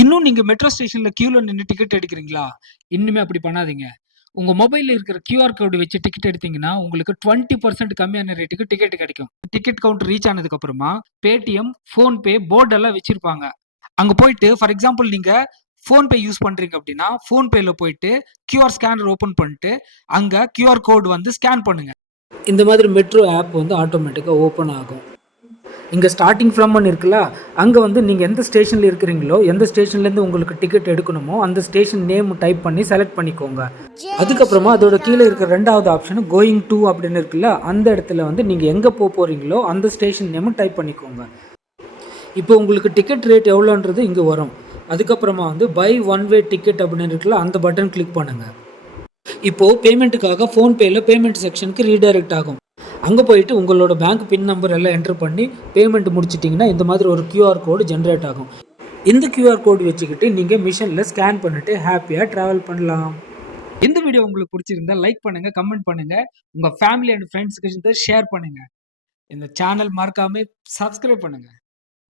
இன்னும் நீங்க மெட்ரோ ஸ்டேஷன்ல கியூல நின்னு டிக்கெட் எடுக்கிறீங்களா? இனிமே அப்படி பண்ணாதீங்க. உங்க மொபைல்ல இருக்கிற கியூஆர் கோடு வச்சு டிக்கெட் எடுத்தீங்கன்னா, உங்களுக்கு 20% கம்மியான ரேட்டுக்கு டிக்கெட் கிடைக்கும். டிக்கெட் கவுண்டர் ரீச் ஆனதுக்கு அப்புறமா, Paytm, PhonePe போர்டெல்லாம் வச்சிருப்பாங்க. அங்க போயிட்டு ஃபார் எக்ஸாம்பிள் நீங்க PhonePe யூஸ் பண்றீங்க அப்படின்னா, PhonePeல போயிட்டு கியூஆர் ஸ்கேனர் ஓப்பன் பண்ணிட்டு, அங்க கியூஆர் கோடு வந்து ஸ்கேன் பண்ணுங்க. இந்த மாதிரி மெட்ரோ ஆப் வந்து ஆட்டோமேட்டிக்கா ஓப்பன் ஆகும். இங்கே ஸ்டார்டிங் ஃப்ரம்னு இருக்குல்ல, அங்கே வந்து நீங்கள் எந்த ஸ்டேஷனில் இருக்கிறீங்களோ, எந்த ஸ்டேஷன்லேருந்து உங்களுக்கு டிக்கெட் எடுக்கணுமோ அந்த ஸ்டேஷன் நேம் டைப் பண்ணி செலக்ட் பண்ணிக்கோங்க. அதுக்கப்புறமா அதோட கீழே இருக்கிற ரெண்டாவது ஆப்ஷன் கோயிங் டு அப்படின்னு இருக்குல்ல, அந்த இடத்துல வந்து நீங்கள் எங்கே போகிறீங்களோ அந்த ஸ்டேஷன் நேமும் டைப் பண்ணிக்கோங்க. இப்போ உங்களுக்கு டிக்கெட் ரேட் எவ்வளோன்றது இங்கே வரும். அதுக்கப்புறமா வந்து பை ஒன் வே டிக்கெட் அப்படின்னு இருக்குல்ல, அந்த பட்டன் கிளிக் பண்ணுங்கள். இப்போது பேமெண்ட்டுக்காக ஃபோன்பேயில் பேமெண்ட் செக்ஷனுக்கு ரீடைரக்ட் ஆகும். அங்கே போயிட்டு உங்களோட பேங்க் பின் நம்பர் எல்லாம் என்ட்ரு பண்ணி பேமெண்ட் முடிச்சிட்டிங்கன்னா இந்த மாதிரி ஒரு கியூஆர் கோடு ஜென்ரேட் ஆகும். இந்த கியூஆர் கோடு வச்சுக்கிட்டு நீங்கள் மிஷினில் ஸ்கேன் பண்ணிவிட்டு ஹாப்பியாக ட்ராவல் பண்ணலாம். இந்த வீடியோ உங்களுக்கு பிடிச்சிருந்தா லைக் பண்ணுங்கள், கமெண்ட் பண்ணுங்கள், உங்கள் ஃபேமிலி அண்ட் ஃப்ரெண்ட்ஸுக்கு ஷேர் பண்ணுங்கள். இந்த சேனல் மறக்காமல் சப்ஸ்கிரைப் பண்ணுங்கள்.